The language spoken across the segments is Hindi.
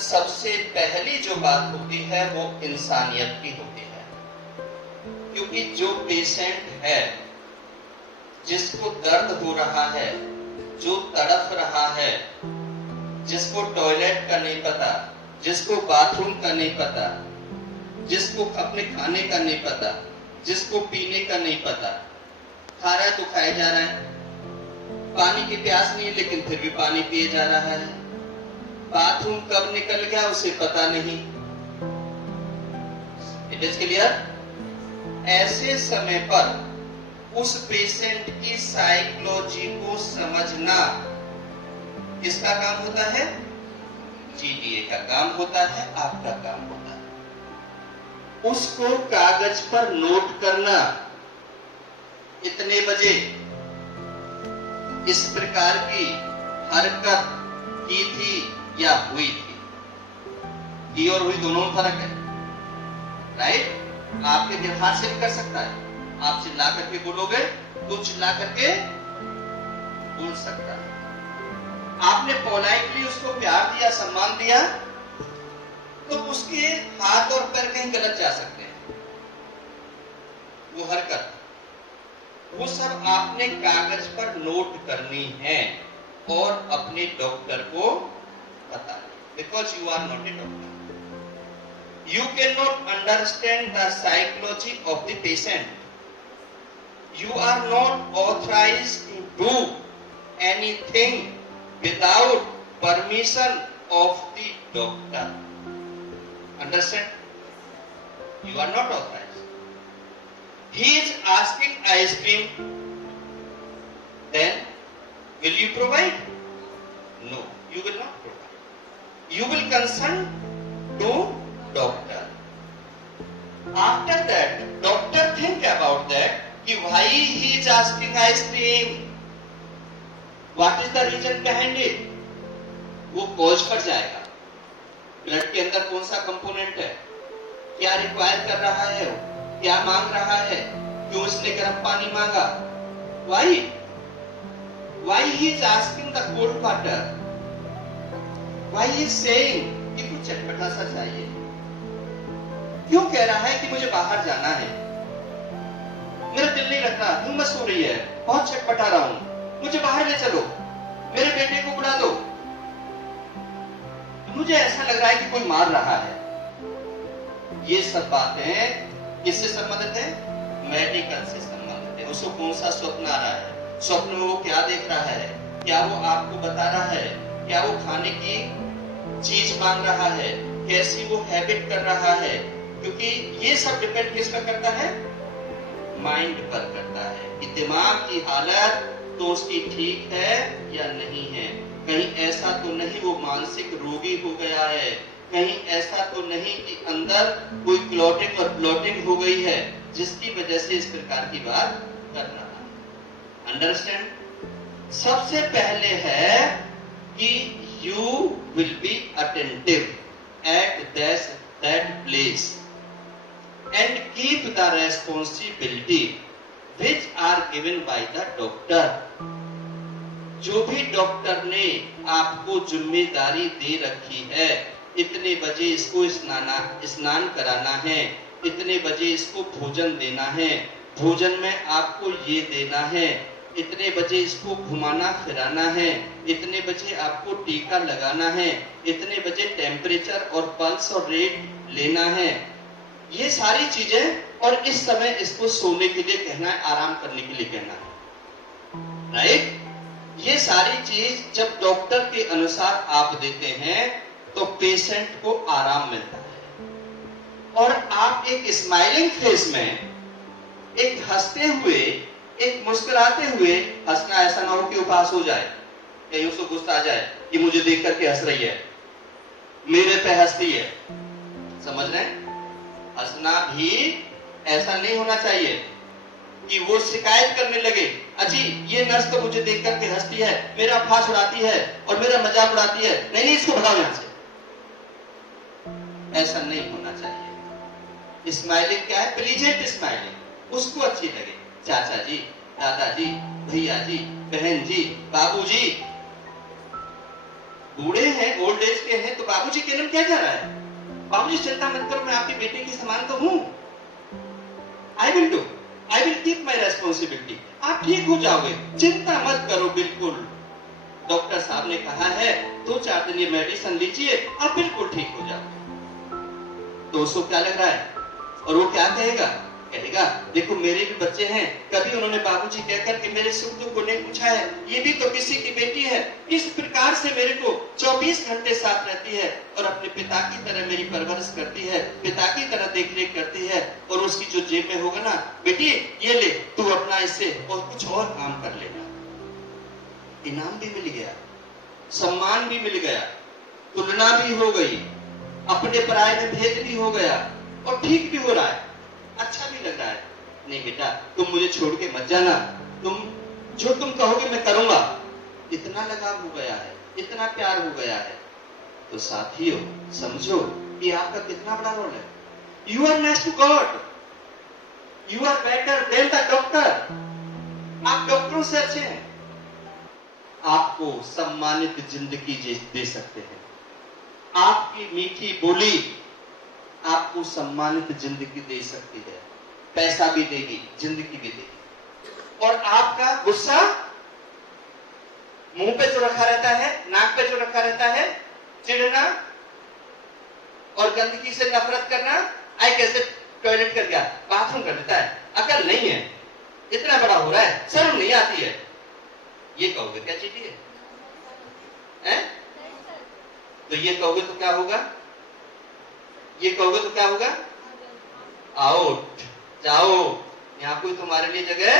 सबसे पहली जो बात होती है वो इंसानियत की होती है, क्योंकि जो पेशेंट है, जिसको दर्द हो रहा है, जो तड़प रहा है, जिसको टॉयलेट का नहीं पता, जिसको बाथरूम का नहीं पता, जिसको अपने खाने का नहीं पता, जिसको पीने का नहीं पता, खा रहा है तो खाया जा रहा है, पानी की प्यास नहीं लेकिन फिर भी पानी पिए जा रहा है, बाथरूम कब निकल गया उसे पता नहीं। It is clear? ऐसे समय पर उस पेशेंट की साइकोलॉजी को समझना किसका काम होता है? जीडीए का काम होता है, आपका काम होता है। उसको कागज पर नोट करना, इतने बजे इस प्रकार की हरकत की थी या हुई थी। की और हुई दोनों में फर्क है, राइट? आपके व्यवहार से भी कर सकता है, आप चिल्ला करके बोलोगे तो चिल्ला करके बोल सकता है। आपने पोलाइटली उसको प्यार दिया, सम्मान दिया, तो उसके हाथ और पैर कहीं गलत जा सकते हैं। वो हरकत, वो सब आपने कागज पर नोट करनी है और अपने डॉक्टर को बताना, because you are not a doctor. You cannot understand the psychology of the patient. You are not authorized to do anything without permission of the doctor. Understand? You are not authorized. He is asking ice cream. Then, will you provide? No, you will not provide. You will consult to doctor. After that, doctor think about that कि why he is asking ice cream. What is the reason behind it? वो cause पर जाएगा। ब्लड के अंदर कौन सा कंपोनेंट है, क्या रिक्वायर कर रहा है, क्या मांग रहा है, क्यों इसने गर्म पानी मांगा, why he is asking the cold water, why he is saying कि कुछ चटपटा सा चाहिए, क्यों कह रहा है कि मुझे बाहर जाना है, मेरा दिल नहीं लग रहा, हिम्मत हो रही है, बहुत छटपटा रहा हूं, मुझे बाहर ले चलो, मेरे बेटे को बुला दो, मुझे ऐसा लग रहा है कि कोई मार रहा है। ये सब बातें किससे संबंधित है? मेडिकल से संबंधित है। उसको कौन सा स्वप्न आ रहा है, स्वप्न में वो क्या देख रहा है, क्या वो आपको बता रहा है, क्या वो खाने की चीज मांग रहा है, कैसी वो हैबिट कर रहा है, क्योंकि ये सब डिपेंड किस पर करता है? माइंड पर करता है कि दिमाग की हालत तो उसकी ठीक है या नहीं है, कहीं ऐसा तो नहीं वो मानसिक रोगी हो गया है, कहीं ऐसा तो नहीं कि अंदर कोई क्लॉटिंग और ब्लॉटिंग हो गई है जिसकी वजह से इस प्रकार की बात कर रहा है। अंडरस्टैंड? सबसे पहले है कि you will be attentive at that place and keep the responsibility which are given by the doctor. जो भी डॉक्टर ने आपको जिम्मेदारी दे रखी है, इतने बजे इसको स्नान कराना है, इतने बजे इसको भोजन देना है, भोजन में आपको ये देना है, इतने बजे इसको घुमाना फिराना है, इतने बजे आपको टीका लगाना है, इतने बजे टेम्परेचर और पल्स और रेट लेना है, ये सारी चीजें, और इस समय इसको सोने के लिए कहना है, आराम करने के लिए कहना है, राइट? ये सारी चीज जब डॉक्टर के अनुसार आप देते हैं तो पेशेंट को आराम मिलता है, और आप एक स्माइलिंग फेस में, एक हंसते हुए, एक मुस्कुराते हुए, हंसना ऐसा ना हो कि उपास हो जाए, कहीं उसको गुस्सा आ जाए कि मुझे देख करके हंस रही है, मेरे पे हंसती है, समझ रहे हैं? हंसना भी ऐसा नहीं होना चाहिए कि वो शिकायत करने लगे, अजी ये नर्स तो मुझे देख करके हंसती है, मेरा फास उड़ाती है और मेरा मजाक उड़ाती है, नहीं इसको भगाओ यहां से। ऐसा नहीं होना चाहिए। स्माइलिंग क्या है? प्लीजेंट स्माइलिंग, उसको अच्छी लगे, चाचा जी, दादाजी, भैया जी, बहन जी, बाबू जी, बूढ़े हैं, ओल्ड एज के हैं, तो बाबूजी कहने में क्या जा रहा है? बाबूजी चिंता मत करो, मैं आपके बेटे की समान तो हूं। I will keep my responsibility. आप ठीक हो जाओगे, चिंता मत करो। बिल्कुल डॉक्टर साहब ने कहा है 2-4 दिन ये मेडिसिन लीजिए, आप बिल्कुल ठीक हो जाओगे। तो उसको क्या लग रहा है? और वो क्या कहेगा? कहेगा देखो मेरे भी बच्चे हैं, कभी उन्होंने बाबूजी कहकर के मेरे सुख दुख को नहीं पूछा है, ये भी तो किसी की बेटी है। इस प्रकार से मेरे को 24 घंटे साथ रहती है और अपने पिता की तरह मेरी परवरिश करती है, पिता की तरह देखरेख करती है। और उसकी जो जेब में होगा ना, बेटी ये ले, तू अपना इससे और कुछ और काम कर लेना। इनाम भी मिल गया, सम्मान भी मिल गया, तुलना भी हो गई, अपने पराये में भेद भी हो गया और ठीक भी हो रहा है, अच्छा भी लग रहा है। नहीं बेटा तुम मुझे छोड़ के मत जाना, जो तुम कहोगे मैं करूंगा। इतना लगाव हो गया है, इतना प्यार हो गया है। तो साथियों समझो कि आपका कितना बड़ा रोल है। You are next to God, you are better than the doctor. आप डॉक्टरों से अच्छे हैं। आपको सम्मानित जिंदगी दे सकते हैं। आपकी मीठी बोली आपको सम्मानित जिंदगी दे सकती है, पैसा भी देगी, जिंदगी भी देगी। और आपका गुस्सा मुंह पे जो रखा रहता है, नाक पे जो रखा रहता है, चिढ़ना और गंदगी से नफरत करना, आई कैसे टॉयलेट कर गया, बाथरूम कर देता है, अकल नहीं है, इतना बड़ा हो रहा है, शर्म नहीं आती है, ये कहोगे क्या चीटी है? तो ये कहोगे तो क्या होगा? ये कहोगे तो क्या होगा? आउट, जाओ, यहाँ कोई तुम्हारे लिए जगह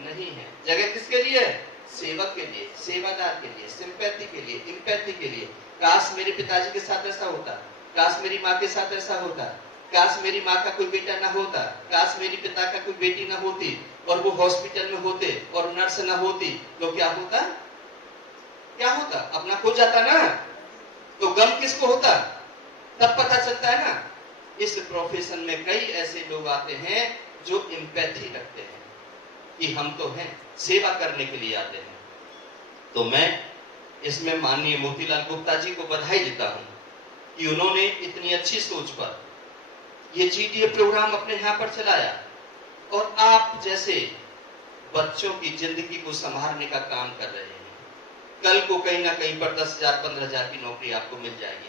नहीं है। जगह किसके लिए? सेवक के लिए, सेवादार के लिए, सिंपैथी के लिए, इंपैथी के लिए। काश मेरे पिताजी के साथ ऐसा होता, काश मेरी माँ के साथ ऐसा होता, काश मेरी माँ का कोई बेटा ना होता, काश मेरी पिता का कोई बेटी ना होती और वो हॉस्पिटल में होते और नर्स ना होती, तो क्या होता? क्या होता? अपना खो जाता ना। तो गम किसको होता? तब पता चलता है ना। इस प्रोफेशन में कई ऐसे लोग आते हैं जो एम्पैथी रखते हैं कि हम तो हैं, सेवा करने के लिए आते हैं। तो मैं इसमें माननीय मोतीलाल गुप्ता जी को बधाई देता हूं कि उन्होंने इतनी अच्छी सोच पर ये जीडीए प्रोग्राम अपने यहाँ पर चलाया और आप जैसे बच्चों की जिंदगी को संभालने का काम कर रहे हैं। कल को कहीं ना कहीं पर 10,000 15,000 की नौकरी आपको मिल जाएगी।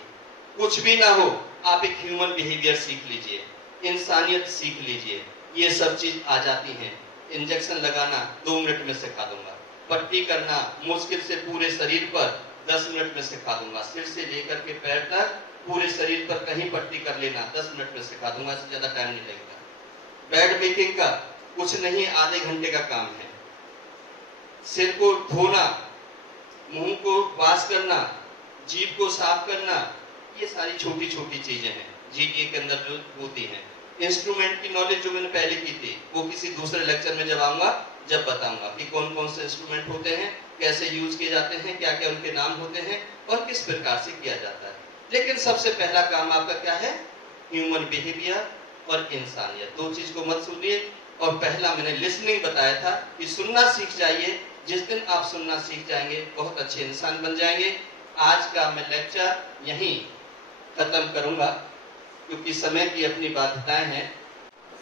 कुछ भी ना हो, आप एक ह्यूमन बिहेवियर सीख लीजिए, इंसानियत सीख लीजिए, ये सब चीज आ जाती हैं। इंजेक्शन लगाना 2 मिनट में सिखा दूंगा, पट्टी करना मुश्किल से पूरे शरीर पर 10 मिनट में सिखा दूंगा, सिर से लेकर के पैर तक पूरे शरीर पर कहीं पट्टी कर लेना 10 मिनट में सिखा दूंगा, इससे ज्यादा टाइम नहीं लगेगा। बेड मेकिंग का कुछ नहीं, आधे घंटे का काम है। सिर को धोना, मुंह को वॉश करना, जीभ को साफ करना, ये सारी छोटी छोटी चीजें हैं जीडीए के अंदर जो होती हैं। इंस्ट्रूमेंट की नॉलेज जो मैंने पहले की थी वो किसी दूसरे लेक्चर में जब आऊंगा जब बताऊंगा कि कौन कौन से इंस्ट्रूमेंट होते हैं, कैसे यूज किए जाते हैं, क्या क्या उनके नाम होते हैं और किस प्रकार से किया जाता है। लेकिन सबसे पहला काम आपका क्या है? ह्यूमन बिहेवियर और इंसानियत। 2 चीज को मत सुनिए। और पहला मैंने लिसनिंग बताया था कि सुनना सीख जाइए। जिस दिन आप सुनना सीख जाएंगे बहुत अच्छे इंसान बन जाएंगे। आज का मैं लेक्चर यहीं खत्म करूंगा क्योंकि समय की अपनी बाध्यताएं हैं।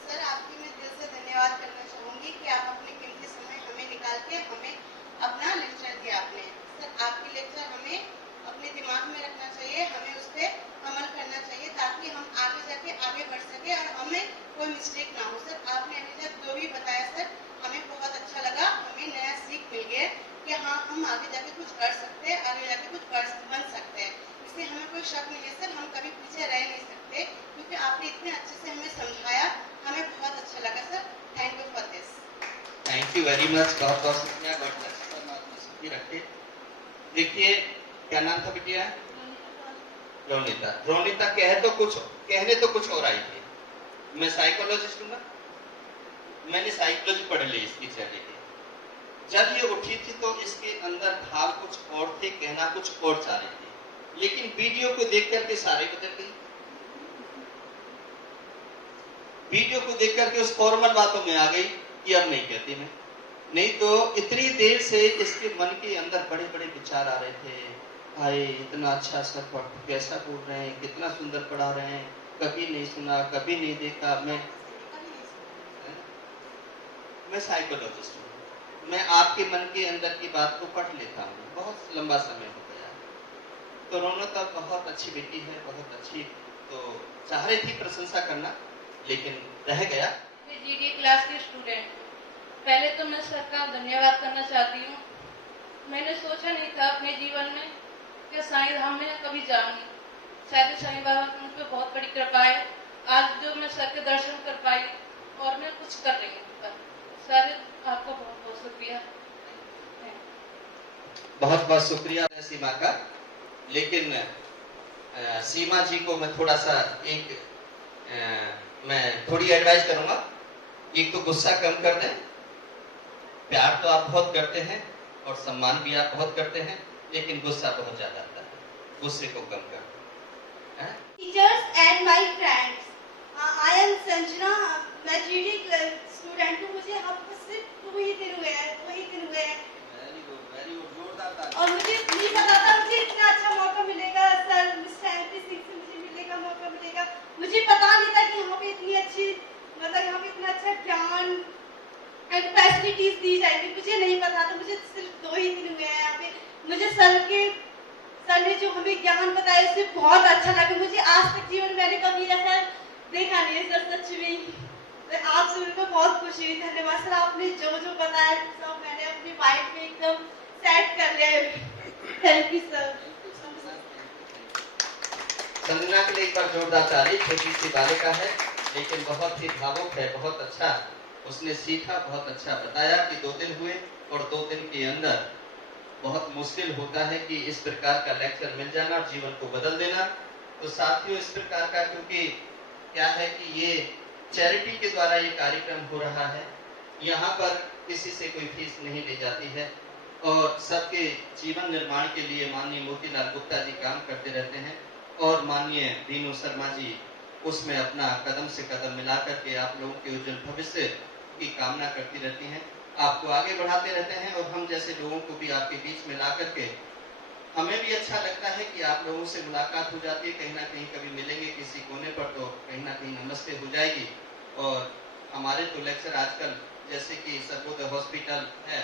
सर आपकी मैं दिल से धन्यवाद करना चाहूंगी कि आप अपने कीमती समय हमें निकाल के हमें अपना लेक्चर दिया आपने। सर आपकी लेक्चर हमें अपने दिमाग में रखना चाहिए, हमें उस पर अमल करना चाहिए ताकि हम आगे जाके आगे बढ़ सके और हमें कोई मिस्टेक ना हो। सर आपने अभी तक जो भी बताया सर हमें बहुत अच्छा लगा, हमें नया सीख मिल गया कि हाँ हम आगे जाके कुछ कर सकते हैं, आगे जाके कुछ बन सकते हैं। इसलिए हमें कोई शक नहीं है सर, हम कभी पीछे रह नहीं सकते क्योंकि आपने इतने अच्छे से हमें समझाया, हमें बहुत अच्छा लगा sir. Thank you for this. Thank you very much. बहुत बहुत शुक्रिया। God bless. परमात्मा सुखी रखे। देखिए क्या नाम था बिटिया? रोनिता। रोनिता कहने तो कुछ और आई थी। मैं साइकोलॉजिस्ट हूँ ना, मैंने साइकोलॉजी पढ़ ली इसकी चली थी। जब ये उठी थी तो इसके अंदर भाव कुछ और थे, कहना कुछ और चाह रही थी, लेकिन वीडियो को देख करके सारे बदल गई। वीडियो को देख करके उस फॉर्मल बातों में आ गई कि अब नहीं कहती मैं। नहीं तो इतनी देर से इसके मन के अंदर बड़े बड़े विचार आ रहे थे, हाय इतना अच्छा सर कैसा बोल रहे हैं, कितना सुंदर पढ़ा रहे हैं, कभी नहीं सुना, कभी नहीं देखा। मैं साइकोलॉजिस्ट हूँ, मैं आपके मन के अंदर की बात को पढ़ लेता हूँ। बहुत लंबा समय हो गया। तो रोनो तो बहुत अच्छी बेटी है, बहुत अच्छी, तो चाह रही थी प्रशंसा करना, लेकिन रह गया। जीडीए क्लास के स्टूडेंट, पहले तो मैं सर का धन्यवाद करना चाहती हूँ। मैंने सोचा नहीं था अपने जीवन में कि साईं धाम में कभी जाऊंगी। शायद साईं बाबा की मुझ पर बहुत बड़ी कृपा है, आज जो मैं सर के दर्शन कर पाई और मैं कुछ कर रही हूँ। सर आपको बहुत बहुत शुक्रिया। बहुत बहुत शुक्रिया सीमा का। लेकिन सीमा जी को मैं थोड़ा सा मैं थोड़ी एडवाइस करूंगा। एक तो गुस्सा कम कर दें, प्यार तो आप बहुत करते हैं और सम्मान भी आप बहुत करते हैं, लेकिन गुस्सा बहुत ज्यादा आता है, गुस्से को कम कर दें। Teachers and my friends, I am Sanjana, मैं जीडी स्टूडेंट हूँ। मुझे हमको सिर्फ 2 दिन हुए हैं। वेरी गुड, जोरदार ताली। और मुझे नहीं पता था मुझे इतना अच्छा मौका मिलेगा, सर मिस्टर MP सिंह से मुझे मिलेगा, मौका मिलेगा। मुझे पता नहीं था कि यहाँ पे इतनी अच्छी, मतलब यहाँ पे इतना अच्छा ज्ञान एंड फैसिलिटीज दी जाएगी, मुझे नहीं पता था। मुझे सिर्फ 2 ही दिन हुए हैं यहाँ पे। मुझे सर ने जो हमें ज्ञान बताया उससे बहुत अच्छा लगा। मुझे आज तक जीवन में मैंने कभी ऐसा देखा नहीं है सर, सच में। मैं आपसे मिलकर बहुत खुशी हुई। धन्यवाद सर, आपने जो जो बताया सब मैंने अपनी माइंड में एकदम सेट कर लिया है। Thank you sir. संजना के लिए एक बार जोरदार ताली। छोटी सी बालिका है लेकिन बहुत ही भावुक है, बहुत अच्छा उसने सीखा, बहुत अच्छा बताया कि 2 दिन हुए और 2 दिन के अंदर बहुत मुश्किल होता है कि इस प्रकार का लेक्चर मिल जाना और जीवन को बदल देना। तो साथियों, इस प्रकार का, क्योंकि क्या है कि ये चैरिटी के द्वारा ये कार्यक्रम हो रहा है, यहाँ पर किसी से कोई फीस नहीं ली जाती है और सबके जीवन निर्माण के लिए माननीय मोतीलाल गुप्ता जी काम करते रहते हैं और माननीय दीनू शर्मा जी उसमें अपना कदम से कदम मिला करके आप लोगों के उज्जवल भविष्य की कामना करती रहती हैं, आपको आगे बढ़ाते रहते हैं। और हम जैसे लोगों को भी आपके बीच में ला करके हमें भी अच्छा लगता है कि आप लोगों से मुलाकात हो जाती है। कहीं ना कहीं कभी मिलेंगे किसी कोने पर तो कहीं ना कहीं नमस्ते हो जाएगी। और हमारे तो लेक्चर आजकल जैसे कि सर्वोदय हॉस्पिटल है,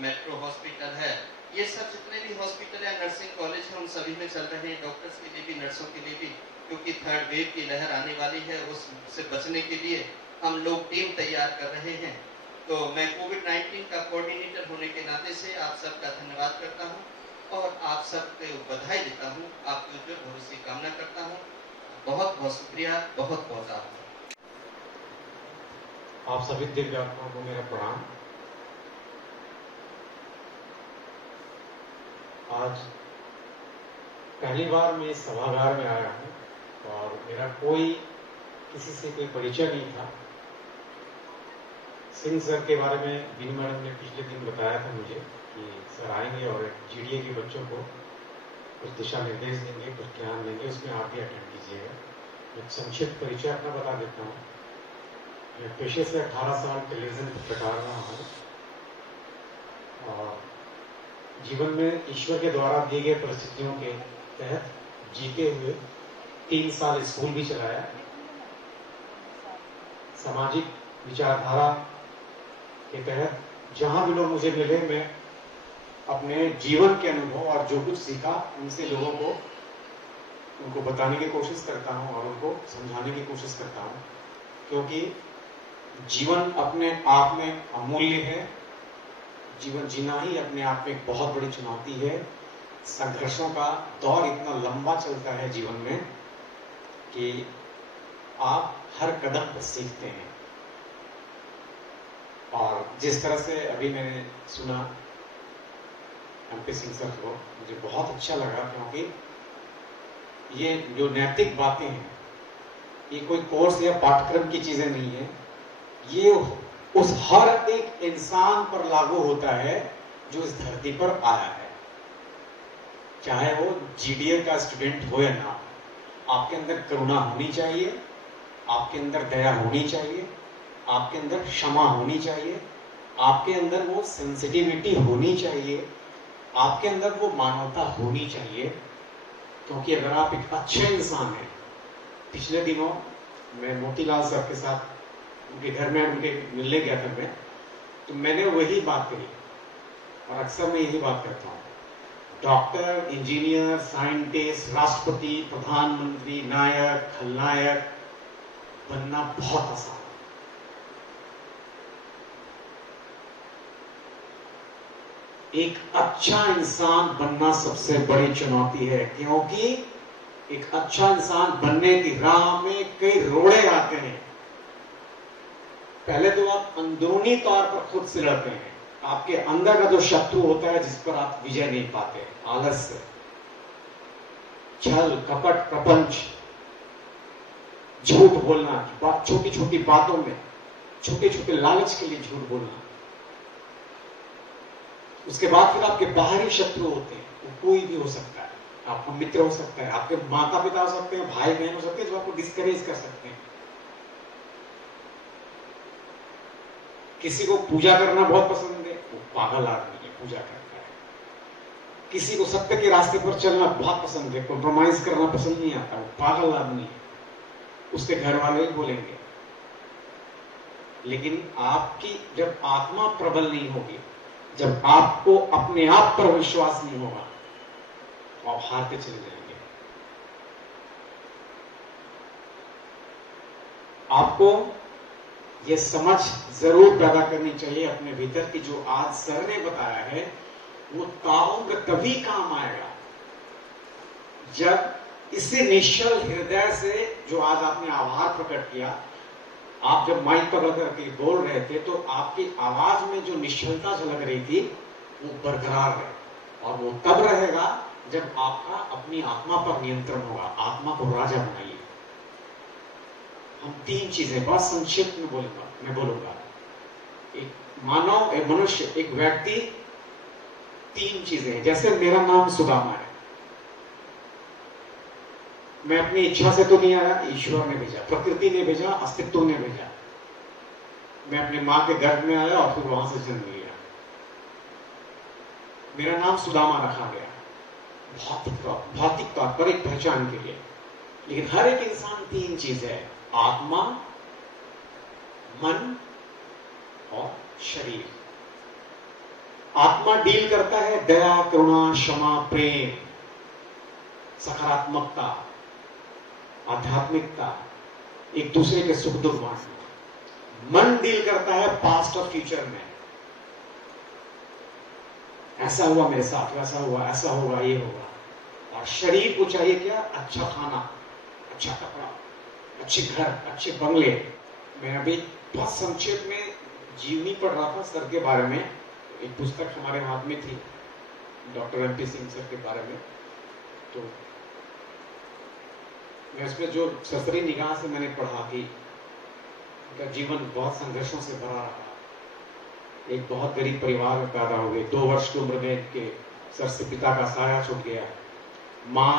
मेट्रो हॉस्पिटल है, ये सब जितने भी हॉस्पिटल है, नर्सिंग कॉलेज है, उन सभी में चल रहे हैं, डॉक्टर्स के लिए भी, नर्सों के लिए भी, क्योंकि 3rd वेव की लहर आने वाली है। उससे बचने के लिए हम लोग टीम तैयार कर रहे हैं। तो मैं कोविड-19 का कोऑर्डिनेटर होने के नाते से आप सबका धन्यवाद करता हूं और आप सबको बधाई देता हूं, आपके उज्जवल भविष्य की कामना करता हूं। बहुत बहुत शुक्रिया, बहुत बहुत आभार। आप सभी दिव्य आत्माओं को मेरा प्रणाम। आज पहली बार मैं इस सभागार में आया हूं और मेरा किसी से कोई परिचय नहीं था। सिंह सर के बारे में बीनू मैडम ने पिछले दिन बताया था मुझे कि सर आएंगे और जीडीए के बच्चों को कुछ दिशा निर्देश देंगे, कुछ ज्ञान देंगे, उसमें आप भी अटेंड कीजिएगा। एक संक्षिप्त परिचय अपना बता देता हूँ। मैं पेशे से 18 साल टेलीविजन पत्रकार रहा हूँ और जीवन में ईश्वर के द्वारा दिए गए परिस्थितियों के तहत जीते हुए 3 साल स्कूल भी चलाया। सामाजिक विचारधारा के तहत जहां भी लोग मुझे मिले, मैं अपने जीवन के अनुभव और जो कुछ सीखा उनसे लोगों को उनको बताने की कोशिश करता हूं और उनको समझाने की कोशिश करता हूं, क्योंकि जीवन अपने आप में अमूल्य है। जीवन जीना ही अपने आप में एक बहुत बड़ी चुनौती है। संघर्षों का दौर इतना लंबा चलता है जीवन में कि आप हर कदम पर सीखते हैं। और जिस तरह से अभी मैंने सुना MP सिंह सर को, मुझे बहुत अच्छा लगा, क्योंकि ये जो नैतिक बातें हैं, ये कोई कोर्स या पाठ्यक्रम की चीजें नहीं है। ये उस हर एक इंसान पर लागू होता है जो इस धरती पर आया है, चाहे वो जीडीए का स्टूडेंट हो या ना हो। आपके अंदर करुणा होनी चाहिए, आपके अंदर दया होनी चाहिए, आपके अंदर क्षमा होनी चाहिए, आपके अंदर वो सेंसिटिविटी होनी चाहिए आपके अंदर वो मानवता होनी चाहिए, क्योंकि अगर आप एक अच्छे इंसान हैं। पिछले दिनों मैं मोतीलाल सर के साथ उनके घर में उनके मिलने गया था मैं, तो मैंने वही बात कही और अक्सर मैं यही बात करता हूँ। डॉक्टर, इंजीनियर, साइंटिस्ट, राष्ट्रपति, प्रधानमंत्री, नायक, खलनायक बनना बहुत आसान है। एक अच्छा इंसान बनना सबसे बड़ी चुनौती है, क्योंकि एक अच्छा इंसान बनने की राह में कई रोड़े आते हैं। पहले तो आप अंदरूनी तौर पर खुद से लड़ते हैं। आपके अंदर का जो शत्रु होता है जिस पर आप विजय नहीं पाते, आलस्य, छल, कपट, प्रपंच, झूठ बोलना, छोटी छोटी बातों में छोटे छोटे लालच के लिए झूठ बोलना। उसके बाद फिर आपके बाहरी शत्रु होते हैं, वो कोई भी हो सकता है, आपका मित्र हो सकता है, आपके माता पिता हो सकते हैं, भाई बहन हो सकते हैं, जो आपको डिस्करेज कर सकते हैं। किसी को पूजा करना बहुत पसंद है, वो पागल आदमी है, पूजा करता है। किसी को सत्य के रास्ते पर चलना बहुत पसंद है, कॉम्प्रोमाइज करना पसंद नहीं आता, वो पागल आदमी है, उसके घर वाले ही बोलेंगे। लेकिन आपकी जब आत्मा प्रबल नहीं होगी, जब आपको अपने आप पर विश्वास नहीं होगा, तो आप हारते चले जाएंगे। आपको यह समझ जरूर पैदा करनी चाहिए अपने भीतर की जो आज सर ने बताया है, वो ताउम्र तभी काम आएगा जब इसे निश्चल हृदय से, जो आज आपने आभार प्रकट किया, आप जब माइक पर करके बोल रहे थे तो आपकी आवाज में जो निश्चलता झलक रही थी वो बरकरार है, और वो तब रहेगा जब आपका अपनी आत्मा पर नियंत्रण होगा। आत्मा को राजा बनाइए। हम तीन चीजें बहुत संक्षिप्त में मैं बोलूंगा। एक मानव, एक मनुष्य, एक व्यक्ति, तीन चीजें। जैसे मेरा नाम सुदामा है, मैं अपनी इच्छा से तो नहीं आया, ईश्वर ने भेजा, प्रकृति ने भेजा, अस्तित्व ने भेजा। मैं अपने मां के गर्भ में आया और फिर वहां से जन्म लिया। मेरा नाम सुदामा रखा गया भौतिक तौर पर एक पहचान के लिए। लेकिन हर एक इंसान तीन चीज है, आत्मा, मन और शरीर। आत्मा डील करता है दया, करुणा, क्षमा, प्रेम, सकारात्मकता, आध्यात्मिकता, एक दूसरे के सुख दुख बांटना। मन डील करता है पास्ट और फ्यूचर में, ऐसा हुआ मेरे साथ, वैसा हुआ, ऐसा होगा, ये होगा। और शरीर को चाहिए क्या? अच्छा खाना, अच्छा कपड़ा, अच्छे घर, अच्छे बंगले। मैं अभी बहुत संक्षेप में जीवनी पढ़ रहा था सर के बारे में। एक पुस्तक हमारे हाथ में थी डॉक्टर MP सिंह सर के बारे में। तो मैं उसमें जो ससरी निगाह से मैंने पढ़ा कि उनका जीवन बहुत संघर्षों से भरा रहा। एक बहुत गरीब परिवार में पैदा हो गए। 2 वर्ष की उम्र में इनके सर से पिता का साया छूट गया। माँ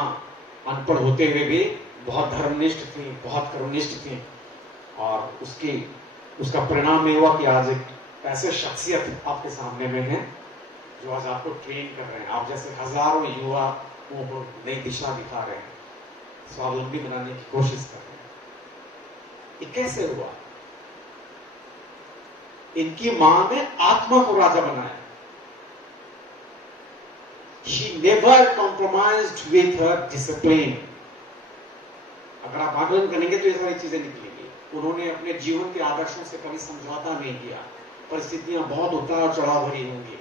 अनपढ़ होते हुए भी बहुत धर्मनिष्ठ थी, बहुत करुणिष्ठ थी, और उसका परिणाम ये हुआ कि आज एक ऐसे शख्सियत आपके सामने में है जो आज आपको ट्रेन कर रहे हैं। आप जैसे हजारों युवा को नई दिशा दिखा रहे हैं, स्वावलंबी बनाने की कोशिश कर रहे हैं। ये कैसे हुआ? इनकी मां ने आत्मा को राजा बनाया। She never compromised with her discipline. अगर आप आकलन करेंगे तो ये सारी चीजें निकलेंगी। उन्होंने अपने जीवन के आदर्शों से कभी समझौता नहीं किया। परिस्थितियां बहुत उतार चढ़ाव भरी होंगी।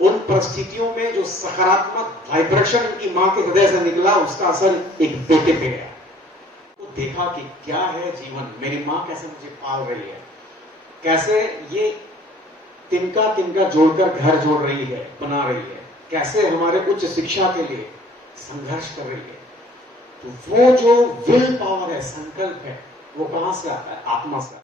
उन परिस्थितियों में जो सकारात्मक वाइब्रेशन की मां के हृदय से निकला, उसका असर एक बेटे पे गया। तो देखा कि क्या है जीवन, मेरी मां कैसे मुझे पाल रही है, कैसे ये तिनका जोड़कर घर जोड़ रही है, बना रही है, कैसे हमारे उच्च शिक्षा के लिए संघर्ष कर रही है। तो वो जो विल पावर है, संकल्प है, वो कहां से आता है? आत्मा से।